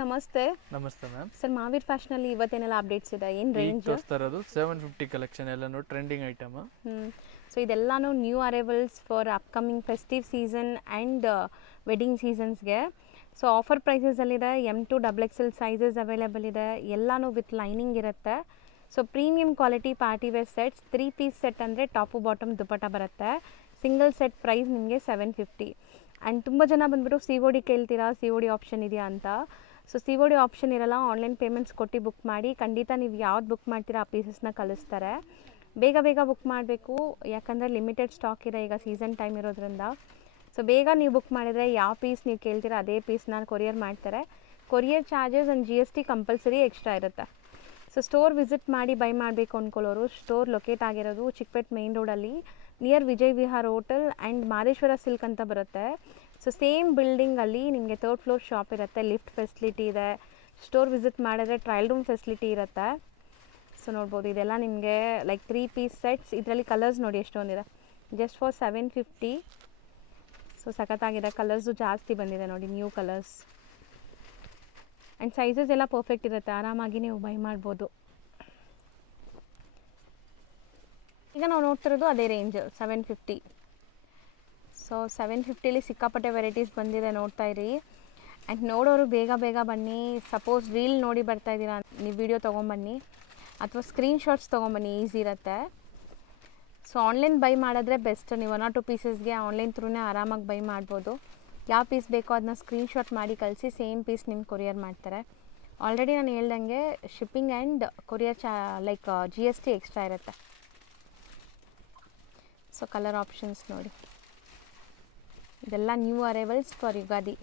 ನಮಸ್ತೆ. ನಮಸ್ತೆ ma'am. Sir, Maveer ಫ್ಯಾಷನಲ್ಲಿ ಇವತ್ತೇನೆಲ್ಲ ಅಪ್ಡೇಟ್ಸ್ ಇದೆ? ಏನು ರೇಂಜ್ ತೋರಿಸ್ತಾ ಇರೋದು 750 ಕಲೆಕ್ಷನ್ ಎಲ್ಲನೂ ಟ್ರೆಂಡಿಂಗ್ ಐಟಮ್. ಸೊ ಇದೆಲ್ಲಾನು new arrivals for upcoming festive season and wedding ಸೀಸನ್ಸ್ಗೆ. ಸೊ ಆಫರ್ ಪ್ರೈಸಸಲ್ಲಿದೆ. M2 XXL ಸೈಜಸ್ ಅವೈಲೇಬಲ್ ಇದೆ. ಎಲ್ಲನೂ ವಿತ್ ಲೈನಿಂಗ್ ಇರುತ್ತೆ. So premium quality party wear sets 3 piece set ಅಂದರೆ ಟಾಪು ಬಾಟಮ್ ದುಪಟ್ಟ ಬರುತ್ತೆ. ಸಿಂಗಲ್ ಸೆಟ್ ಪ್ರೈಸ್ ನಿಮಗೆ 750. And ತುಂಬ ಜನ ಬಂದುಬಿಟ್ಟು COD ಕೇಳ್ತೀರಾ, COD ಆಪ್ಷನ್ ಇದೆಯಾ ಅಂತ. ಸೊ COD ಆಪ್ಷನ್ ಇರಲ್ಲ. ಆನ್ಲೈನ್ ಪೇಮೆಂಟ್ಸ್ ಕೊಟ್ಟು ಬುಕ್ ಮಾಡಿ. ಖಂಡಿತ ನೀವು ಯಾವ್ದು ಬುಕ್ ಮಾಡ್ತೀರಾ ಆ ಪೀಸಸ್ನ ಕಳಿಸ್ತಾರೆ. ಬೇಗ ಬುಕ್ ಮಾಡಬೇಕು, ಯಾಕಂದರೆ ಲಿಮಿಟೆಡ್ ಸ್ಟಾಕ್ ಇದೆ ಈಗ ಸೀಸನ್ ಟೈಮ್ ಇರೋದ್ರಿಂದ. ಸೊ ಬೇಗ ನೀವು ಬುಕ್ ಮಾಡಿದರೆ ಯಾವ ಪೀಸ್ ನೀವು ಕೇಳ್ತೀರಾ ಅದೇ ಪೀಸ್ನ ಕೊರಿಯರ್ ಮಾಡ್ತಾರೆ. Courier charges and GST compulsory extra ಇರುತ್ತೆ. ಸೊ ಸ್ಟೋರ್ ವಿಸಿಟ್ ಮಾಡಿ ಬೈ ಮಾಡಬೇಕು ಅಂದ್ಕೊಳ್ಳೋರು, ಸ್ಟೋರ್ ಲೊಕೇಟ್ ಆಗಿರೋದು ಚಿಕ್ಕಪೇಟೆ ಮೇನ್ ರೋಡಲ್ಲಿ near Vijay Vihar hotel and Madeshwara silk ಅಂತ ಬರುತ್ತೆ. ಸೊ ಸೇಮ್ ಬಿಲ್ಡಿಂಗಲ್ಲಿ ನಿಮಗೆ 3rd ಫ್ಲೋರ್ ಶಾಪ್ ಇರುತ್ತೆ. ಲಿಫ್ಟ್ ಫೆಸಿಲಿಟಿ ಇದೆ. ಸ್ಟೋರ್ ವಿಸಿಟ್ ಮಾಡಿದ್ರೆ ಟ್ರಯಲ್ ರೂಮ್ ಫೆಸಿಲಿಟಿ ಇರುತ್ತೆ. ಸೊ ನೋಡ್ಬೋದು, ಇದೆಲ್ಲ ನಿಮಗೆ ಲೈಕ್ 3 ಪೀಸ್ ಸೆಟ್ಸ್. ಇದರಲ್ಲಿ ಕಲರ್ಸ್ ನೋಡಿ ಎಷ್ಟೊಂದಿದೆ. Just for 750. ಸೊ ಸಖತ್ತಾಗಿದೆ. ಕಲರ್ಸು ಜಾಸ್ತಿ ಬಂದಿದೆ ನೋಡಿ, ನ್ಯೂ ಕಲರ್ಸ್. ಆ್ಯಂಡ್ ಸೈಜಸ್ ಎಲ್ಲ ಪರ್ಫೆಕ್ಟ್ ಇರುತ್ತೆ. ಆರಾಮಾಗಿ ನೀವು ಬೈ ಮಾಡ್ಬೋದು. ಈಗ ನಾವು ನೋಡ್ತಿರೋದು ಅದೇ ರೇಂಜ್ 750. ಸೊ 750ಲಿ ಸಿಕ್ಕಾಪಟ್ಟೆ ವೆರೈಟೀಸ್ ಬಂದಿದೆ, ನೋಡ್ತಾ ಇರಿ. ಆ್ಯಂಡ್ ನೋಡೋರು ಬೇಗ ಬನ್ನಿ. ಸಪೋಸ್ ರೀಲ್ ನೋಡಿ ಬರ್ತಾಯಿದ್ದೀರಾ, ನೀವು ವಿಡಿಯೋ ತೊಗೊಂಬನ್ನಿ ಅಥವಾ ಸ್ಕ್ರೀನ್ಶಾಟ್ಸ್ ತೊಗೊಂಬನ್ನಿ, ಈಸಿ ಇರುತ್ತೆ. ಸೊ ಆನ್ಲೈನ್ ಬೈ ಮಾಡಿದ್ರೆ ಬೆಸ್ಟ್. ನೀವು 1 or 2 ಪೀಸಸ್ಗೆ ಆನ್ಲೈನ್ ಥ್ರೂನೇ ಆರಾಮಾಗಿ ಬೈ ಮಾಡ್ಬೋದು. ಯಾವ ಪೀಸ್ ಬೇಕೋ ಅದನ್ನ ಸ್ಕ್ರೀನ್ಶಾಟ್ ಮಾಡಿ ಕಳಿಸಿ, ಸೇಮ್ ಪೀಸ್ ನಿಮ್ಗೆ ಕೊರಿಯರ್ ಮಾಡ್ತಾರೆ. ಆಲ್ರೆಡಿ ನಾನು ಹೇಳ್ದಂಗೆ shipping and courier like GST extra ಇರುತ್ತೆ. ಸೊ ಕಲರ್ ಆಪ್ಷನ್ಸ್ ನೋಡಿ, ಇದೆಲ್ಲ ನ್ಯೂ ಅರೈವಲ್ಸ್ ಫಾರ್ ಯುಗಾದಿ.